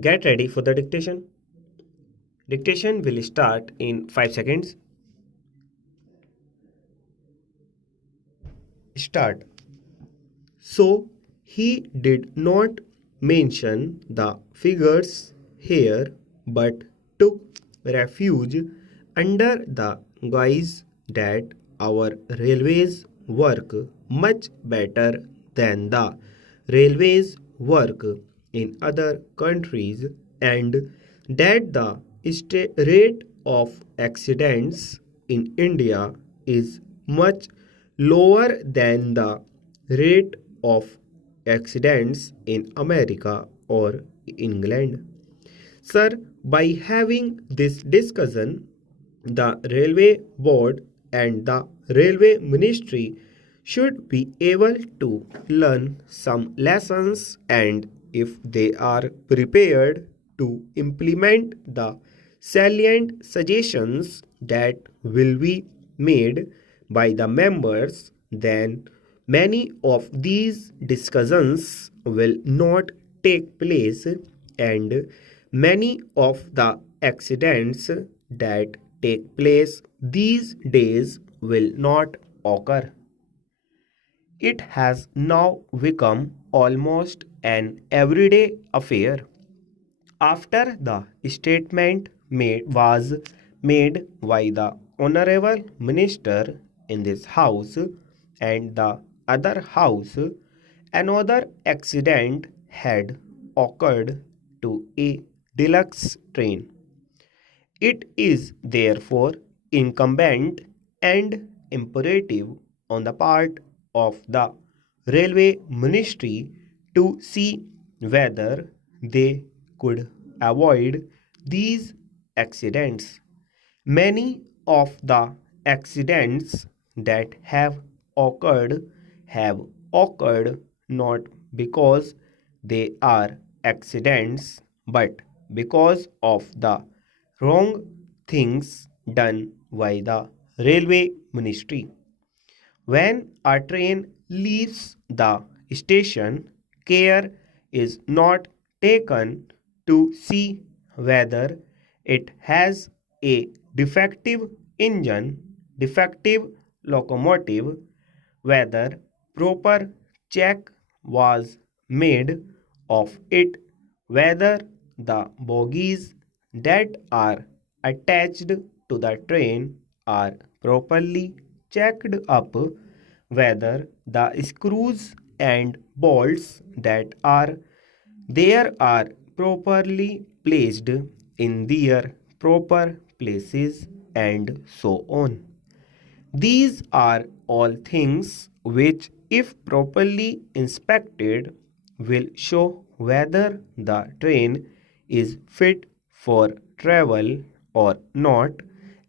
Get ready for the dictation. Dictation will start in 5 seconds. Start. So, he did not mention the figures here but took refuge under the guise that our railways work much better than the railways work in other countries and that the rate of accidents in India is much lower than the rate of accidents in America or England. Sir, by having this discussion, the Railway Board and the Railway Ministry should be able to learn some lessons, and if they are prepared to implement the salient suggestions that will be made by the members, then many of these discussions will not take place and many of the accidents that take place these days will not occur. It has now become almost an everyday affair. After the statement was made by the Honorable Minister in this House and the other House, another accident had occurred to a deluxe train. It is therefore incumbent and imperative on the part of the Railway Ministry to see whether they could avoid these accidents. Many of the accidents that have occurred not because they are accidents but because of the wrong things done by the railway ministry. When a train leaves the station, care is not taken to see whether it has a defective engine, defective locomotive, whether proper check was made of it, whether the bogies that are attached to the train are properly checked up, whether the screws and bolts that are there are properly placed in their proper places, and so on. These are all things which, if properly inspected, will show whether the train is fit for travel or not,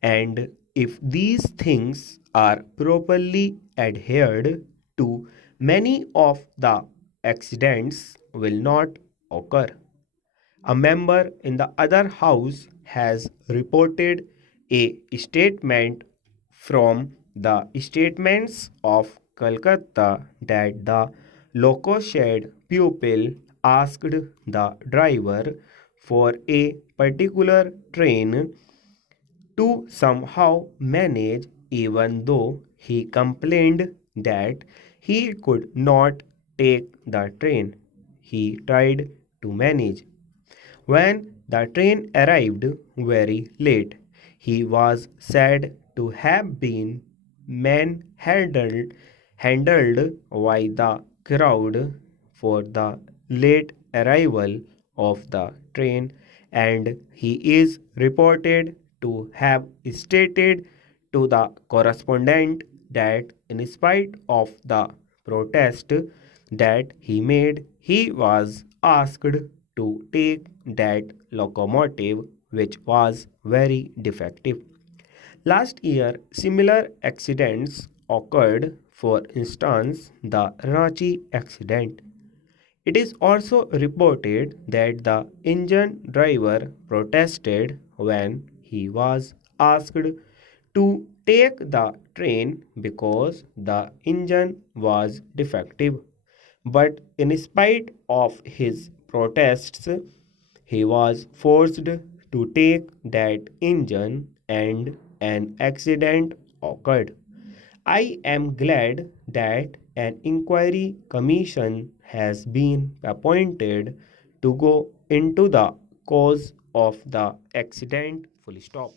and if these things are properly adhered to, many of the accidents will not occur. A member in the other house has reported a statement from the statements of Calcutta that the loco shed pupil asked the driver for a particular train to somehow manage, even though he complained that he could not take the train. He tried to manage. When the train arrived very late, he was said to have been handled by the crowd for the late arrival of the train, and he is reported to have stated to the correspondent that in spite of the protest that he made, he was asked to take that locomotive which was very defective. Last year, similar accidents occurred, for instance, the Ranchi accident. It is also reported that the engine driver protested when he was asked to take the train because the engine was defective. But in spite of his protests, He was forced to take that engine and an accident occurred. I am glad that an inquiry commission has been appointed to go into the cause of the accident. Full stop.